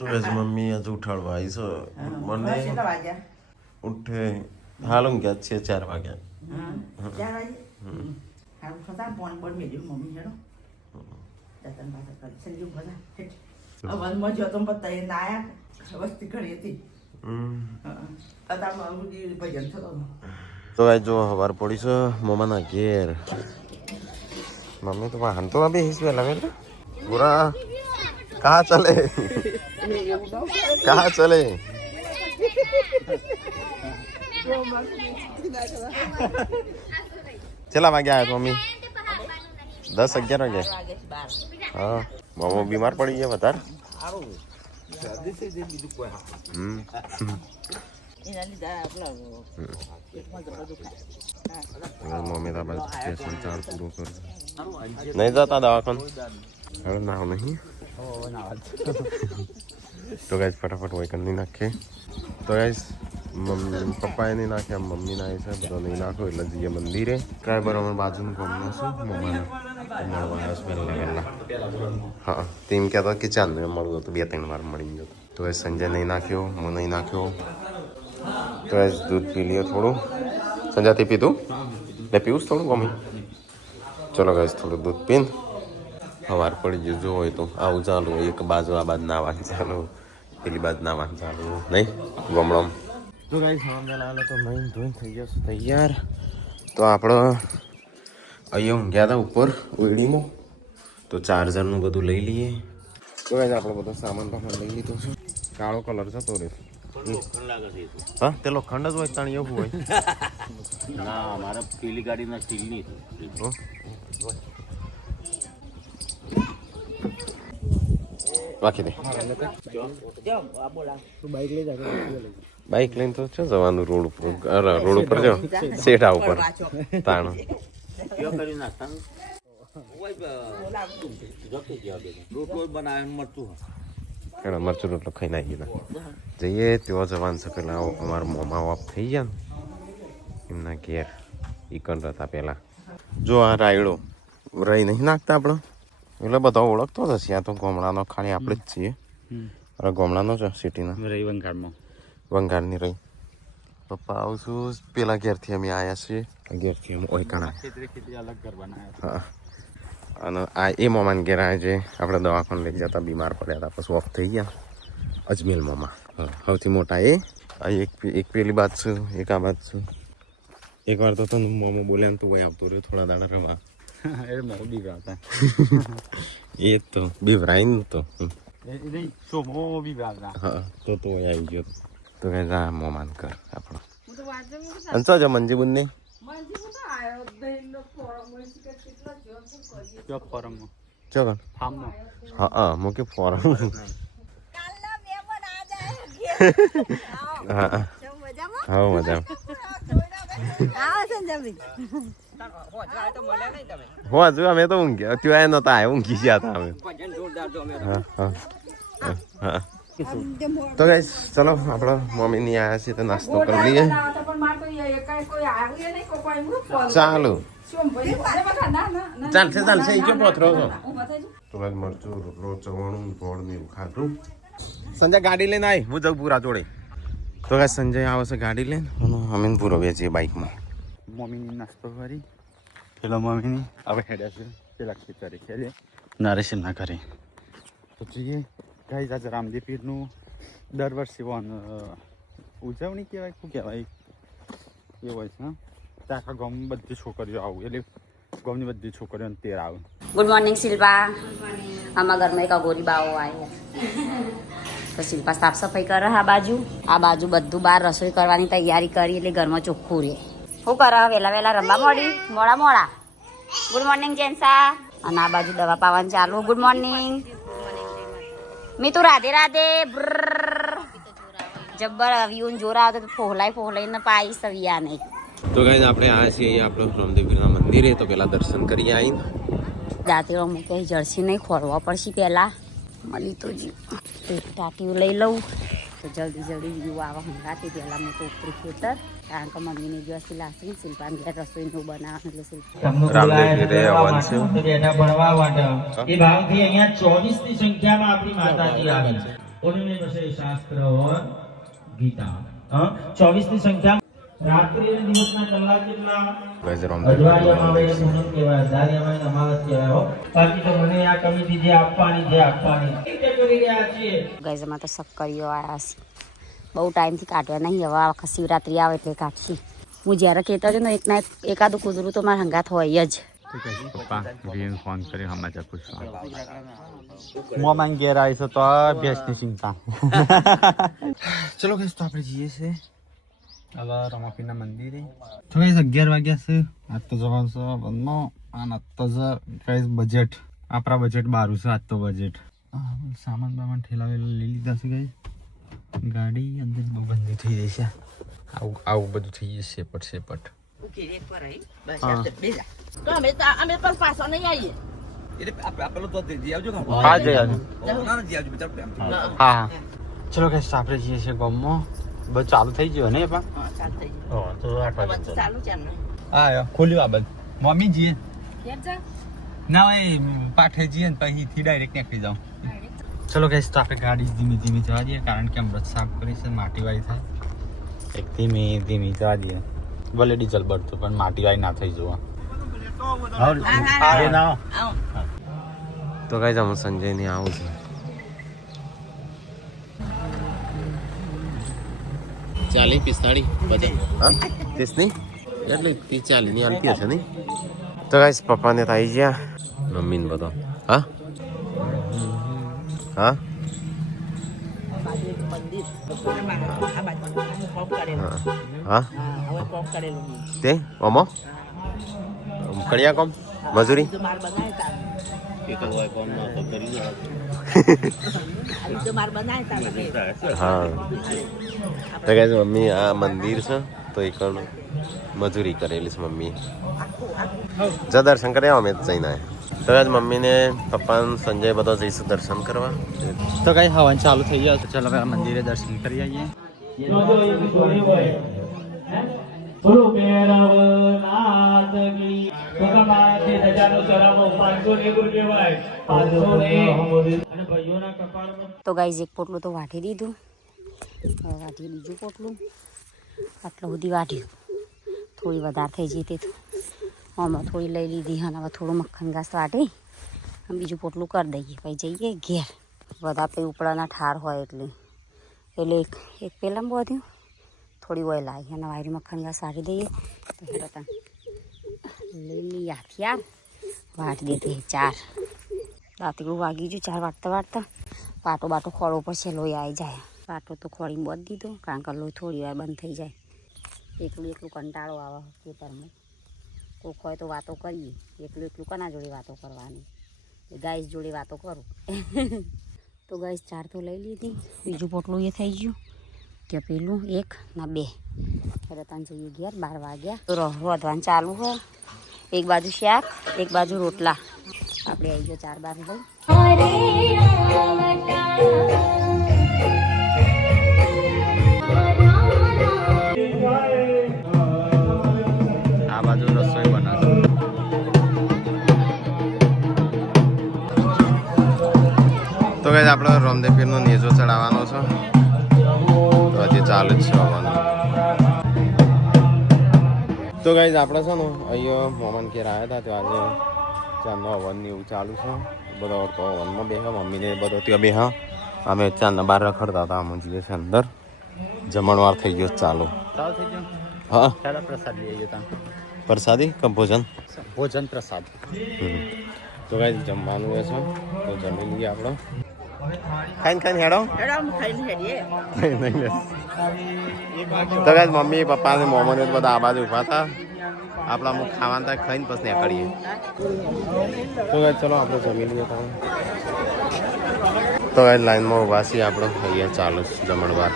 તો આજ મમ્મી આજ ઉઠાડવા આવી છે મને ઉઠે હાલ હું ગયા છે 4 વાગ્યા 4 વાગે હાલ ખતા ફોન પર મેલ્યું મમ્મી જણો દતન પાછા કરી સંજુ બધા અવન માં જો તો પતા એ નાયા વસ્તી ઘણી હતી અતા મમ્મી ભજન થતો તો ગાય જો હવાર પડી છે મમ્માના ઘેર મમ્મી તો વાહન તો અભી હિસ વેલા વેલા પૂરા कहाँ चले कहाँ चले चला वागे आया मम्मी 10-11 वागे हाँ मामो बीमार पड़ी गया बता मम्मी का बस संचार पूरा कर नहीं जाता दवाखान ना नहीं तो गाइस फटाफट वही करनी नाखे तो गाइस मम्मी पप्पा नहीं नाखे मम्मी ना ऐसा बता नहीं नाखो એટલે જઈએ મંદિરે કાય બરાબર બાજુનું કોમનો છે મમ્માને મળવા પહેલા પહેલા હા તેમ કહેતા કે ચાલ ને મળવું તો 2-3 વાર મળી ગયો તો એ સંજય નહીં નાખ્યો હું નહીં નાખ્યો તો ગાइस दूध पी लियो થોડું સંજય તે પીધું લે પીવું થોડું મમ્મી ચલો ગાइस થોડું दूध પીન સવાર પડી ગયું જો હોય તો આવું ચાલુ એક બાજુ આ બાજુ નાવાનું ચાલુ પેલી બાજુ નાવાનું ચાલુ નહીં ગમડમ તો ગાઈસ સવારના લાલો તો નહીં ધોઈને થઈ ગયો તૈયાર તો આપણે અહીંયા ઊંઘ્યા હતા ઉપર ઓયડીમાં તો ચાર્જરનું બધું લઈ લઈએ તો ગાઈસ આપણે બધો સામાન લઈ લીધો છે કાળો કલર જતો રે હા તે લોખંડ જ હોય તાણી એવું હોય ના મારા પેલી ગાડીના સ્ટીલ ની રાખી દે બાઈક લઈને તો છો જવાનું રોડ ઉપર રોડ ઉપર જો સેઠા ઉપર તાણ મરચું રોટલો ખાઈ નાખી જઈએ તેઓ જવાન છે પેલા અમારા મોમાં ઓફ થઈ ગયા ને એમના ઘેર ઈકન હતા પેલા જો આ રાયડો રહી નહીં નાખતા આપણે એટલે બધા ઓળખતો જ હશે આ તો ગામડાનો ખાલી આપણે જ છીએ અરે ગામડાનો જ સિટીના રહી વંગારની રહી પપ્પા આવશું પેલા ઘેરથી અમે આવ્યા છીએ ઘેરથી અમે ઓયકાણા હા અને આ એ મોમાન ઘેર આવ્યા છે આપણે દવાખાને લઈ જતા બીમાર પડ્યા હતા પછી ઓફ થઈ ગયા અજમેર મોમા સૌથી મોટા એ આ એક પેલી બાદ છું એક આ બાદ છું એકવાર તો તને મોમો બોલ્યા ને તો હોય આવતો રહ્યો થોડા દાડા રવા એ તો બીવરાય ને તો હા તો આવી ગયો તો કઈ જા મોમાન કર આપણો અંસો જો મંજી બુનને ચોકન હા મુકે ફોરમ હા હા મજા હો જો અમે તો ઊંઘ્યા ત્યાં નતા આવ્યા ઊંઘી ગયા હતા અમે તો ગાઈસ ચલો આપણે મમ્મી ની આયા છે તો નાસ્તો કરી લઈએ ચાલો ચાલશે ઈ કે પોતરો છો તો ગાઈસ મરચું રોટલો ચવાણું ગોળ ને એવું ખાધું સંજય ગાડી લઈને આવી હું જઉં પૂરા જોડે તો ગાઈસ સંજય આવે છે ગાડી લઈને અને અમે પૂરો વેચીએ બાઇકમાં મમ્મીની નાસ્તો કરી પેલા મમ્મીની હવે હેડ્યા છે પેલા ખેતરે ખેલે નરેશના ઘરે તો જોઈએ ગાઈસ આજે રામદેવ પીરનું દર વર્ષે ઉજવણી કહેવાય શું કહેવાય એ હોય છે ત્યાં આખા ગામની બધી છોકરીઓ આવું એટલે ગામની બધી છોકરીઓને તેર આવે ગુડ મોર્નિંગ શિલ્પા આમાં ઘરમાં એક અગોરી બાવો આવ્યા તો શિલ્પા સાફ સફાઈ કરે આ બાજુ બધું બહાર રસોઈ કરવાની તૈયારી કરી એટલે ઘરમાં ચોખ્ખું રહે શું કરે વહેલા રમવા મોડા ગુડ મોર્નિંગ જેન્સા અને આ બાજુ દવા પાવાનું ચાલુ ગુડ મોર્નિંગ મીતુ રાધે રાધે જબ્બર વ્યૂન જોરા આવતો ફોહલાઈને પાઈ સવિયા નહીં તો ગાઈસ આપણે આ છીએ આપણો રામદેવપીરના મંદિરે તો પેલા દર્શન કરી આવીને જાતે અમુક જર્સી નહીં ખોરવા પડશે પહેલા મળી તો જી ટાટીઓ લઈ લઉં તો જલ્દી વ્યૂ આવા હંગાતી પહેલાં મેં તો ઉપરી ખેતર કારણ કે મમ્મીને દિવસથી લાસી શિલ્પાને ઘેર રસોઈનું બનાવવાનું એટલે શિલ્પા રામદેવપીરે આવવાનું છે ભણવા માટે એ ભાવથી અહીંયા 24 ની સંખ્યામાં આપણી માતાજી આવે છે उनमें बसे शास्त्र और गीता 24 ની સંખ્યા રાત્રિ અને દિવસના કલાક જેટલા ગાઈઝ અજવાળિયામાં આવે એ પૂનમ કહેવાય, ધારિયામાં અમાવસ કહેવાય હો. બાકી તો મને આ કમિટી જે આપવાની રીતે કરી રહ્યા છીએ. ગઈઝમાં તો સક્કરીઓ આવ્યા છે, બહુ ટાઈમથી કાઢ્યા નહીં, હવે આ વખત શિવરાત્રી આવે એટલે કાઢશી. હું જ્યારે કહેતા છું ને એકાદું કૂતરું તો મારા હંગાત હોય જ. પપ્પા રીન ફોન કરી સમાચાર પૂછવા મોમાં ઘેર આવીશો તો ભેંસની ચિંતા. ચલો કહીશ તો આપણે જઈએ છીએ હવે રમાપીરના મંદિરે. તો કહીશ 11 વાગ્યા છે. આજ તો જવાનું છે બંધનો અને આજ તો કહીશ બજેટ આપણા બજેટ બારું છે આજ તો બજેટ. સામાન બામાન ઠેલાવેલા લઈ લીધા છે કઈ ગાડી અંદર બહુ ગંદી થઈ રહી છે. આવું બધું થઈ જશે સેપટ. તો અમે પણ પાછો નહીં આવીએ. હા ચલો કઈ આપણે જઈએ છીએ ગામમાં. બધું ચાલુ થઈ ગયું ને પણ ચાલુ થઈ તો 8 વાગે ગયું. ચાલુ છે ને. હા ખોલ્યું આ બધું. મમ્મી જઈએ ના હોય પાઠે જઈએ ને પછી ડાયરેક્ટ નીકળી જાઉં. ચલો કઈ તો આપણે ગાડી ધીમી ધીમી જવા દઈએ કારણ કે અમૃત સાફ કરી છે માટીવાળી થાય. એક ધીમી ધીમી જવા દઈએ ભલે ડીઝલ બળતું પણ માટીવાળી ના થઈ જવા. તો ગાઈઝ અમે સંજય ની આવું છે. 40-45 બધા હા 30 નહીં એટલે 30-40 ની આલતી હશે નહીં. તો ગાઈઝ પપ્પાને તો આવી ગયા મમ્મીને બધો હા હા મંદિર આ બાજુ કોમ કરેલું. હા હવે કોમ કરેલું તે ઓમો કડિયા કોમ મજૂરી માર બનાય તા માર બનાય તા. હા તો ગાઈઝ મમ્મી આ મંદિર છે તો એક મજૂરી કરેલી છે મમ્મી. જા દર્શન કર્યા અમે જઈને આવ્યા. તો ગાઈઝ મમ્મીને પપ્પા સંજય બધો જઈશું દર્શન કરવા. તો કઈ હવન ચાલુ થઈ ગયા તો ચાલો હવે મંદિરે દર્શન કરી આવીએ. બોલો ભૈરવનાથ કી ભગવાનથી ધજાનો ચરાવો 500 કહેવાય. 500 અને ભાઈઓના કપાળમાં તો ગાઈઝ એક પોટલું તો વાટી દીધું, હવે વાટી બીજું પોટલું. આટલું સુધી વાટ્યું, થોડી વધારે થઈ જતી તો આમાં થોડી લઈ લીધી અને હવે થોડું મક્ખન ઘાસ વાટી આમ બીજું પોટલું કરી દઈએ પછી જઈએ ઘેર. બધા પછી ઉપડાના ઠાર હોય એટલે એક પેલામાં બધું થોડી ઓઇલ આવી અને વાયરી મક્ખન ઘાસ વાટી દઈએ તો બધા લઈ લઈએ હથિયાર વાટી દેતી 4 રાતનું વાગી ગયું 4 વાટતા પાટો બાટો ખોળો પછી લોહી આવી જાય. પાટો તો ખોળીને બંધ દીધો કારણ કે લોહી થોડી વાર બંધ થઈ જાય. એકલું કંટાળો આવે ખેતરમાં. કોઈક હોય તો વાતો કરીએ, એકલું કોના જોડે વાતો કરવાની, ગાઈસ જોડે વાતો કરું. તો ગાઈસ 4 તો લઈ લીધી, બીજું પોટલું એ થઈ ગયું કે પેલું 1 ના 2 એટલે ત્યાં જઈએ ઘેર. 12 વાગ્યા તો રોધવાનું ચાલુ હોય. એક બાજુ શાક એક બાજુ રોટલા. આપણે આવી ગયો 4 બાર લઈ. આ બાજુ રસોઈ બનાવશે. તો ગાઈઝ આપણે રામદેવ પીરનો નેજો ચડાવવાનો છે તો હજી ચાલુ જ છે આવવાનું. તો ગાઈઝ આપણે છે ને અહીંયા મોમન ઘેર આવ્યા હતા તો આજે ચાંદનો હવન એવું ચાલુ છે. બધો તો હવનમાં બેહા મમ્મીને બધો ત્યાં બેહા. અમે ચાંદના બહાર રખડતા હતા. અમે જઈએ છીએ અંદર. જમણવાર થઈ ગયો ચાલુ. ચાલુ થઈ ગયું. હા ચાલો પ્રસાદ લઈ આવ્યો તાં. પ્રસાદી કે ભોજન ભોજન પ્રસાદ. તો ગાઈઝ જમવાનું એ છે તો જમી લઈએ આપણે. ખાઈને હેડો ખાઈને હેડીએ. તો ગાઈઝ મમ્મી પપ્પા ને મોમને બધા આ બાજુ ઉભા હતા. આપણા અમુક ખાવાનું થાય ખાઈને પછી નીકળીએ. તો ગાઈઝ ચલો આપણે જમી લઈએ તમે. તો ગાઈઝ લાઈનમાં ઉભા છીએ આપણે. અહીંયા ચાલુ છે જમણવાર.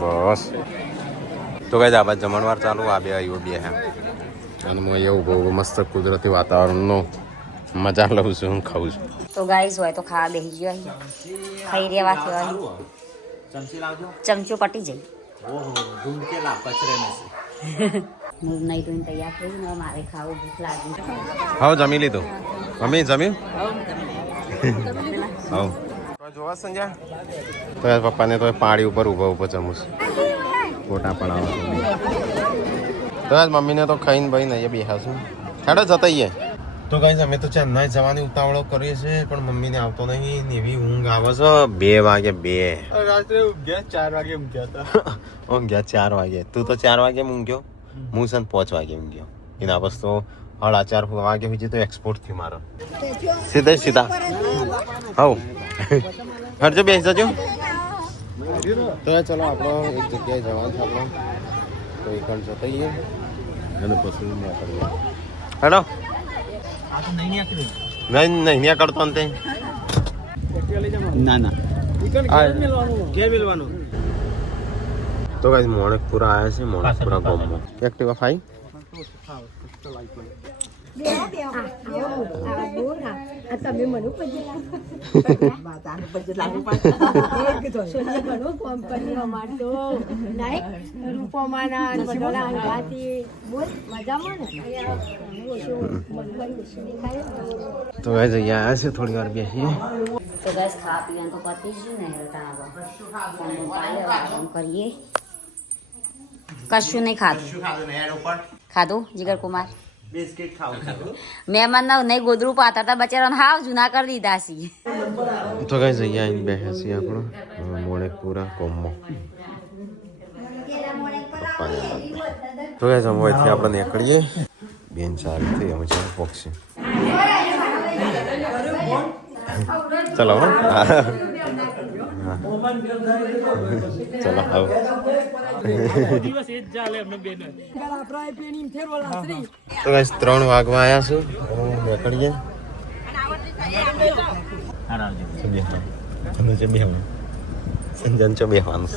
બસ તો ગાઈઝ આ બાજુ જમણવાર ચાલુ. આ બે આવ્યો બે હે અને હું એવું બહુ મસ્ત કુદરતી વાતાવરણનો મજા લઉં છું, હું ખાઉં છું. તો ગાઈસ હોય તો ખાવા બેસી ગયો અહીં. ખાઈ રહ્યા કહેવાય. ચમચો પટી જાય. હું નહીં ધોઈને તૈયાર થઈ ને મારે ખાવું ભૂખ લાગી. હા જમી લીધું. મમ્મી જમ્યું? હા જોવા સંજ્યા તો યાર પપ્પાને તો પાડી ઉપર ઊભા ચમુસ ફોટા પણ આવે તો યાર મમ્મીને તો ખાઈને ભાઈ નહીં બેહાશું હેડો જતાઈએ તો ગાઈસ અમે તો ચેન્નાઈ જવાની ઉતાવળો કરીએ છીએ પણ મમ્મીને આવતો નહીં ને એવી ઊંઘ આવે છે 2 વાગે 2 રાત્રે ઊંઘ્યા 4 વાગે ઊંઘ્યા હતા ઊંઘ્યા 4 વાગે તું તો 4 વાગે ઊંઘ્યો હું છે 5 વાગે ઊંઘ્યો એના બસ તો 4:30 વાગે સુધી તો એક્સપોર્ટ થયું મારો સીધા હવ હરજો બેસી જજો તો ચલો આપણો એક જગ્યાએ જવાનું છે આપણો તો એક જતાઈએ અને પછી નીકળીએ હેડો નહીં કરતો ને ના ના તો કઈ મોણકપુરા આવ્યા છે મોણકપુરા ગામમાં એક્ટિવા ફાઈ બાતાને પછી લાગુ તો કઈ જગ્યા આવ્યા છે થોડી વાર બેસીએ તો ગેસ ખાવા પીવાનું તો પતી જ ને કરીએ કશું નહીં ખાધું જીગર કુમાર બિસ્કિટ ખાવું મહેમાન ના નહીં ગોદડું પાતા બચારાને હાવ જૂના કરી દીધા છીએ તો કઈ જગ્યા આવીને બેઠા છીએ આપણો મોણકપુરા ગામમાં તો કઈ જમવાથી આપણે નીકળીએ બેન સારી થઈ અમે ચાલ પોક્ષે ચલો ચલો આવો તો ગાઈસ 3 વાગવા આવ્યા છું નીકળીએ સંજન ચો બેહવાનું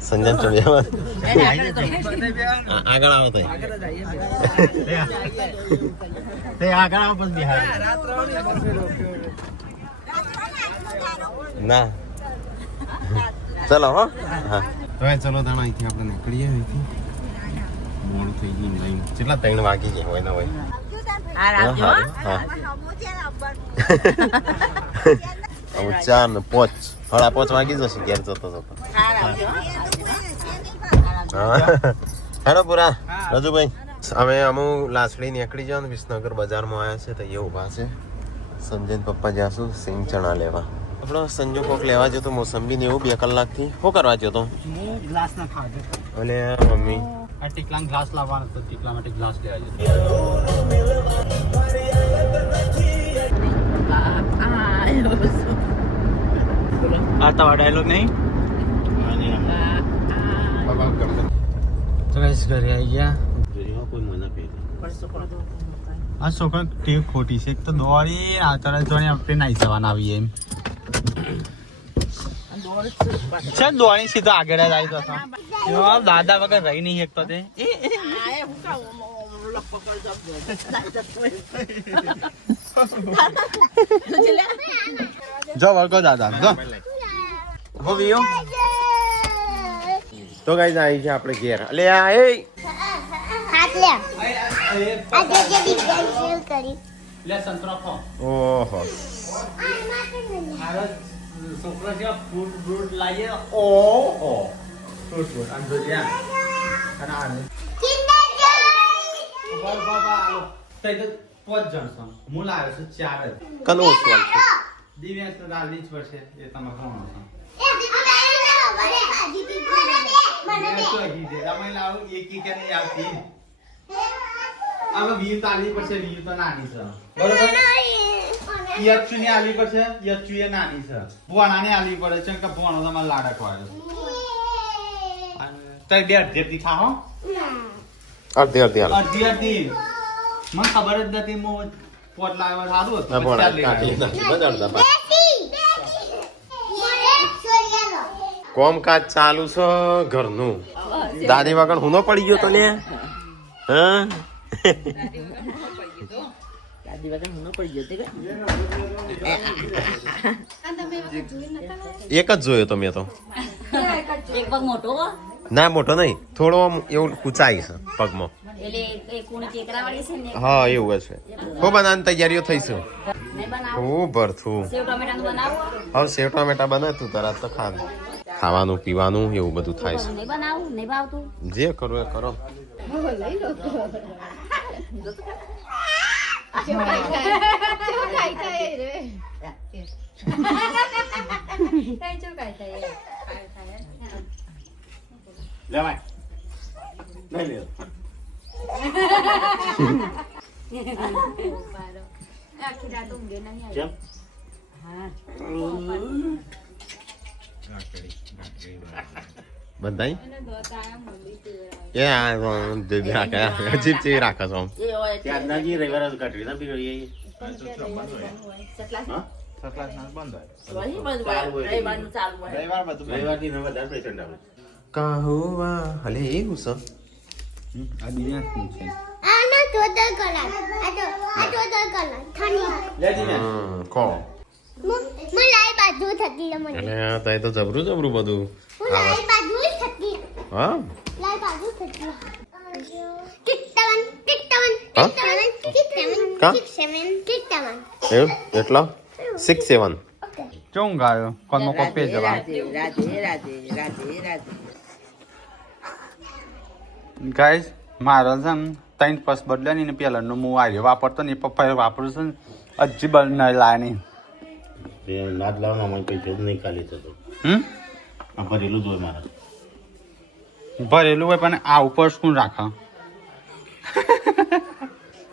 સંજન ચો બેહવાનું આગળ આવો તો આગળ આવો પછી બિહાર ના ચલો હો હા તો ચલો દાણા અહીંથી આપણે નીકળીએ અહીંથી મોડું થઈ ગયું નહીં કેટલા 3 વાગી ગયા હોય ના હોય હવે 4 ને 5 5:30 વાગી જશે ઘેર જતો હેડો પૂરા રજુભાઈ અમે લાસડી નીકળી જાવ વિસનગર બજારમાં આવ્યા છે તો એ ઊભા છે સંજય પપ્પા જાશું સિંગ ચણા લેવા આપણો સંજુ કોક લેવા જતો મોસંબી ને એવું 2 કલાકથી શું કરવા જતો ગ્લાસ ના ખાધો અને મમ્મી આ ટીકલાનો ગ્લાસ લાવવાનો તો ટીકલા માટે ગ્લાસ લેવા જતો આ તો ડાયલોગ નહીં તો ગાઈસ ઘરે આવી ગયા કોઈ મને પે આ છોકરા ટેવ ખોટી છે એક તો દોડી આવતા જોડે આપણે નાઈ જવાના આવીએ એમ છે દોડી સીધો આગળ જ આવી જતો દાદા વગર રહી નહીં શકતો તે જો વળકો દાદા જો હો વિયો તો ગાઈસ આવી ગયા આપણે ઘેર અલે આ એ હાથ લે આજે જે બી કેન્સલ કરી લે સંતરો ખો ઓહો છોકરો જે ફ્રૂટ લાવીએ ઓહો ફ્રૂટ આમ જો લ્યા અને આ કિન્ડર જોય બાબા આલો તઈ તો 5 જણ છો હું લાવ્યો છું 4 જ કનો સવાલ છે દિવ્યાંશ તો દાલી જ પડશે એ તમે કોણ છો એ દીદી તમે લાવો એક કે નહીં આવતી હવે વીર તાલી પડશે વીર તો નાની છે બરોબર યચ્ચુ ની આલી પડશે યચ્ચુ એ નાની છે ભોણાને આલી પડે છે કે ભોણો તમારે લાડક વાળો તઈ બે અડધી ખાઓ અડધી અડધી મને ખબર જ નથી હું પોટ લાવ્યો સારું હતું કોમકાજ ચાલુ છે ઘરનું દાદી વગર હું ન પડી ગયો તો લે હા એક એક જ જોયો તો મેં તો પગ મોટો ના મોટો નહીં, થોડો આમ એવું કૂંચાઈ છે પગમાં. એટલે એ કુણી ટેકરાવાળી છે ને હા એવું છે. હો બનાવવાની તૈયારીઓ થઈ છે. નહીં બનાવું. હું ભરથું. સેવ ટમેટાનું બનાવું હવે સેવ ટમેટા બને તું તરત તો ખાવાનું પીવાનું એવું બધું થાય છે. નહીં બનાવું નહીં ભાવતું. જે કરો એ કરો. લેવાય નહીં લે કેમ બધાય એ આ અજીબ જેવી રાખે છો. એ હોય તે ત્યાં નાજી રવિવાર કાઢી ના પીરો એ સટલા બંધ વહી બંધ હોય રવિવારનું ચાલુ હોય રવિવાર બધું રવિવારની નવા દર પેશન્ટ આવે કાહુવા હલે એવું છે. આ દિવ્યાંશનું છે આનો ટોટલ કલર આ ટોટલ કલર ઠંડી લેજી ને કો હું લાઈ બાજુ થતી રે મને એટલે તઈ તો જબરું જબરું બધું હું લાઈ બાજુ જ થતી હા લાઈ બાજુ થતી કિટ્ટવન કિટ્ટવન હા? કિટ્ટવન કા? કિટ્ટવન એવું એટલા 6-7 ઓકે ચૌં ગાયો કોનો કોપે જવા રાધે રાધે રાધે રાધે રાધે ગાઈસ મારા છે ને 3 પસ બદલ્યા ને પેલાનો હું આવ્યો વાપરતો ને પપ્પાએ વાપરું છું ને હજી બળ નહીં લાય નહીં નાદ લાવવામાં મને કઈ ભેદ નહીં ખાલી થતો આ ભરેલું જ હોય મારા ભરેલું હોય પણ આ ઉપર શું રાખે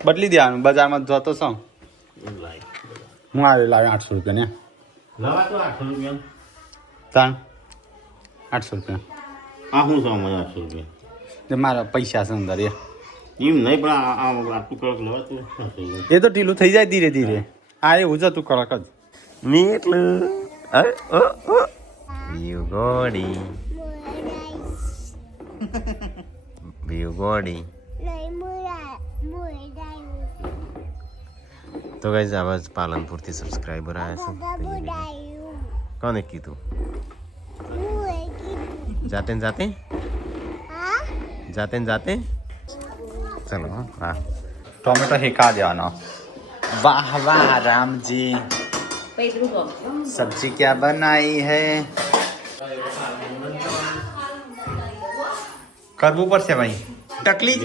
બદલી દેવાનું બજારમાં જતો છો લાય હું આવ્યો લાવ્યો 800 રૂપિયા ને લાવા તો 800 રૂપિયા તાણ 800 રૂપિયા આ શું છે મને 800 રૂપિયા તે મારા પૈસા છે અંદર એ એમ નહીં પણ આટલું કડક લેવા તું 800 રૂપિયા એ તો ઢીલું થઈ જાય ધીરે ધીરે આ એવું જ હતું કડક જ ની એટલું યુ ગોડી યુ ગોડી. લઈ મુરાઈ તો ગાઈઝ આવા જ પાલનપુરથી સબસ્ક્રાઈબર આવ્યા છે. મુરાઈ કોને કીધું? મુરાઈ જાતે ને જાતે હા જાતે ને જાતે ચલો હા. ટોમેટો હેકા દેવાનો વાહ વાહ રામજી પૈતરું તો सब्जी क्या बनाई है કરવું પડશે ભાઈ ટકલી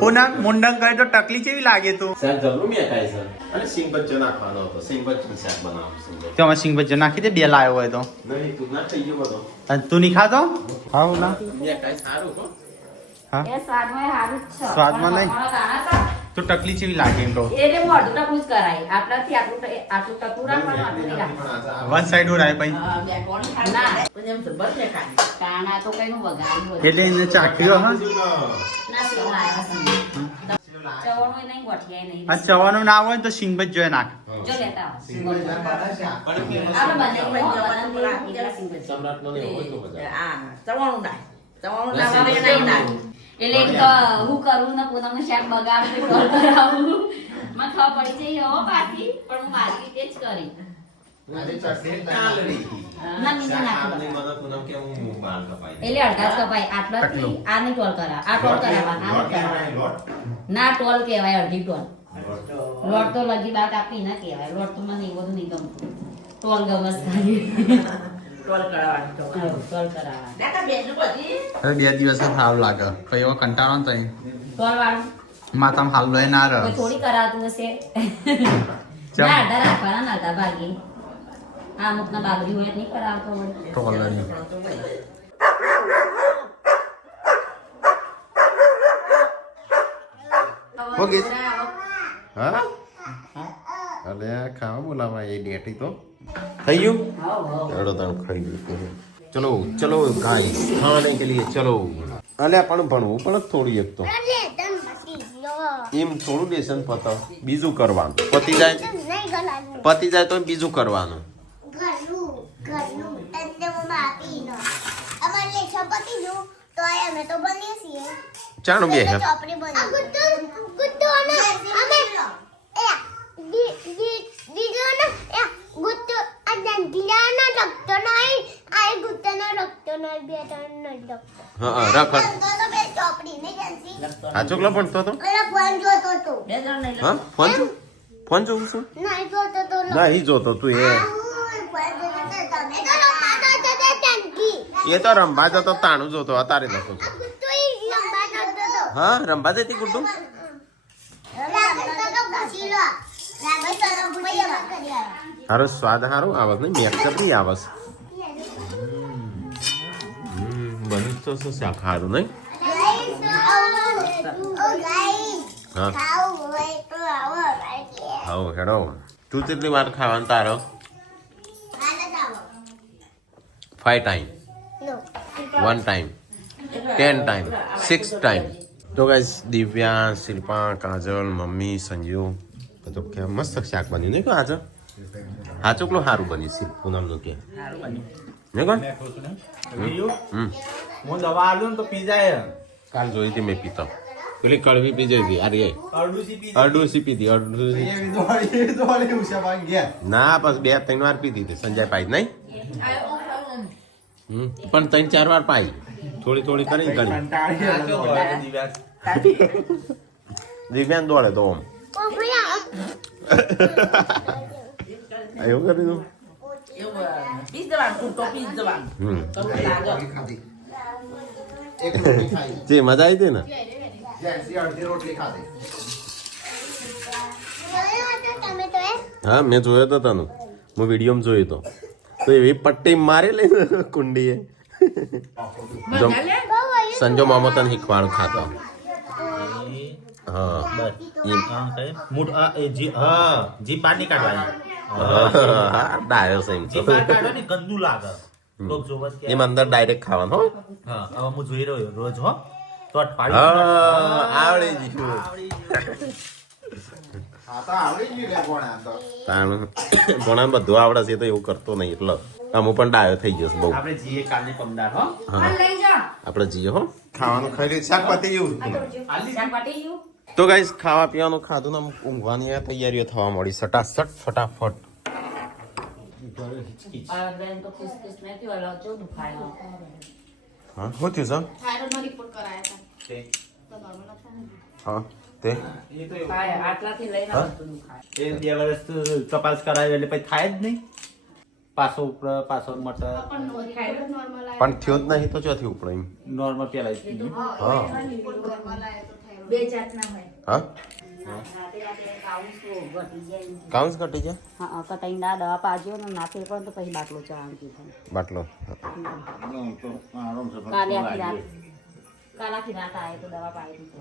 પૂનમ મુંડન કરે તો ટકલી કેવી લાગે તું શાક જબરું મેં ખાય છે અને સિંગ બચ્ચો નાખવાનો હતો. સિંગ બચ્ચું શાક બનાવવાનું છે. તો અમે સિંગ ભજીયા નાખી દે બે લાવ્યો હોય તો નહીં તું ના થઈ ગયો બધો. અને તું નહીં ખાતો હા ના મેં ખાય સારું હો. એ સ્વાદમાં સારું જ છે. સ્વાદમાં પણ નહીં? હમણાં દાણા હતા. તો ટકલી કેવી લાગે એમ તો એટલે હું અડધું ટકું જ કરાય. આટલાથી આટલું ટકું રાખવાનું, આટલું નહીં રાખવાનું. વન સાઈડ ઉડાય ભાઈ બે કોણ ખાય ના. પણ એમ તો બસ ને ખાય કાણા તો કઈનું વગાડ્યું હતું. એટલે એને ચાખ્યો હા ના, સેવ લાયા છે. ચવણું નહીં, ગોઠિયાય નહીં. આ ચવાનું ના હોય ને તો સિંગ ભજીયો નાખ જો લેતા આવો. આપણે બનાવીએ, સમ્રાટનો નહીં હોય તો બધા. આ ચવાણું નાય ચવાણું ના નહીં નાય એટલે એક હું કરું ને પોતાનું શાક બગાડું તો ટોલ કરાવું. મને ખબર પડી જાય હો પાછી, પણ હું મારી રીતે જ કરી. ના, બીજું નાખી દઉં. એટલે અડધા જ કપાય. આટલાથી આ નહીં ટોલ કરાવ. આ ટોલ કરાવવાના, આ નહીં કરાવવાના. ના ટોલ કહેવાય, અડધી ટોલ. લોટ તો લગી બાર કાપી ના કહેવાય. લોટ તો મને એવું બધું નહીં ગમતું. ટોલ ગમે છે ખાલી. ટોલ કરાવવાનું તો ટોલ કરાવવાના. દેખા બેન પછી હવે 2 દિવસ જ સારું લાગે કઈ એવો કંટાળો ને ટોલ વાળું માતામાં હાલ લોય ના કોઈ રહે થોડી કરાવતું હશે. ના, અડધા રાખવાના ને અડધા ભાગી. આ અમુકના બાબરી હોય તો નહીં કરાવતો હોય. ટોલરી ઓકે હા અલે ખાવા બોલાવા એ ડેટી તો થઈ ગયું. એડો તણ ખાઈ ગયું. ચલો ચલો ગાઈસ ખાને કે લીએ ચલો. અલે પણ ભણવું પણ થોડી એક તો અરે તમ મસી લો એમ થોડું લેસન પતા બીજું કરવાનું પતી જાય નહીં ગલાનું પતી જાય તો બીજું કરવાનું. ઘરનું એટલે હું બાકી નો અમારે લે છપકી નું તો અમે તો બનીએ છીએ ચાણું બે હે ચોપડી બની આ ગુટ્ટુ અને અમે એ દીદો ને એ ગુટ્ટુ આ દીદાના રક્તો નહીં આ ગુટ્ટનો રક્તો નહીં બે ત્રણ નહીં લખતો હા રખડ તો બે ચોપડી નહીં જનસી હા ચોકલો ભણતો તો અરે ફોન જોતો તો બે જણ નહીં હા ફોન જોઉં છું નહીં જોતો તો ના ઈ જોતો તું એ ફોન જોતો તો તમે તો રમવા જતો તો ટંકી એ તો રંબા જતો તાણું જોતો અત્યારે લખું છું તો ઈ રમવા જતો તો હા રંબા જતી ગુડ્ડુ લાગતો તો ઘસી લો લાગતો તો ભૂયા કરી આયા હારો સ્વાદ હારો આવસ નહીં મેક્સર નહીં આવસ બની તો શું શાક હારું નહીં હા હાઉ હેડો તું કેટલી વાર ખાવાનું તારો 5 ટાઈમ 1 ટાઈમ 10 ટાઈમ 6 ટાઈમ તો ગાઈસ દિવ્યા શિલ્પા કાજલ મમ્મી સંજુ બધું કે મસ્ત શાક બન્યું નહીં કે આજે હા ચોકલો સારું બન્યું શિલ્પ પૂનમનું કે નહીં કોણ હું દવા આલું ને તો પી જાય કાલ જોઈ હતી મેં પીતો પેલી કડવી પી જઈ હતી અરે અરડુસી પીધી અરડુસી ના બસ 2-3 વાર પીધી હતી સંજય પાઈ નહીં પણ 3-4 વાર પાઈ થોડી થોડી કરી કરી દિવ્યાન દોડે તો આમ એવું કર્યું પીસ દેવાનું તું તો પીસ દેવાનું તો લાગે જે મજા આવી હતી ને હા મેં જોયો તો તને હું વિડીયો જોયો તો એવી પટ્ટી મારી લઈ કુંડીએ સંજો મામો તને શીખવાડું ખાતો હા જી પાણી કાઢવાની હા ડાયો સેમ છે ગંદુ લાગે એમ અંદર ડાયરેક્ટ ખાવાનું હો હા હવે હું જોઈ રહ્યો રોજ હો તો હા આવડે જ ઘણા બધું આવડે છે તો એવું કરતો નહીં એટલે અમુક પણ ડાયો થઈ ગયો છે બહુ આપણે જીએ કાલની પમદાર હો આપણે જઈએ હો ખાવાનું ખાઈ લઈએ શાક પતી ગયું પટી ગયું તો ગાઈસ ખાવા પીવાનું ખાધું ને ઊંઘવાની તૈયારીઓ થવા મળી સટાસટ ફટાફટ બેન તો કિસ કિસ નહીં થયું અલગ જો દુખાય હા શું થયું સર હા તે આટલાથી લઈને બધું દુખાય એ 2 વર્ષ તપાસ કરાવી એટલે પછી થાય જ નહીં પાછો ઉપર પાછો મટર પણ થયો જ નહીં તો ચોથી ઉપડે એમ નોર્મલ પેલા હા બે જાતના હોય હા રાતે રાતે કાઉન્સ ઘટી જાય કાઉન્સ ઘટી જાય હા કટાઈ દવા પાજો ને ના ફેર પણ તો પછી બાટલો ચડાવી દીધો બાટલો કાલે આખી રાત કાલ આખી રાત આવે તો દવા પાઈ દીધો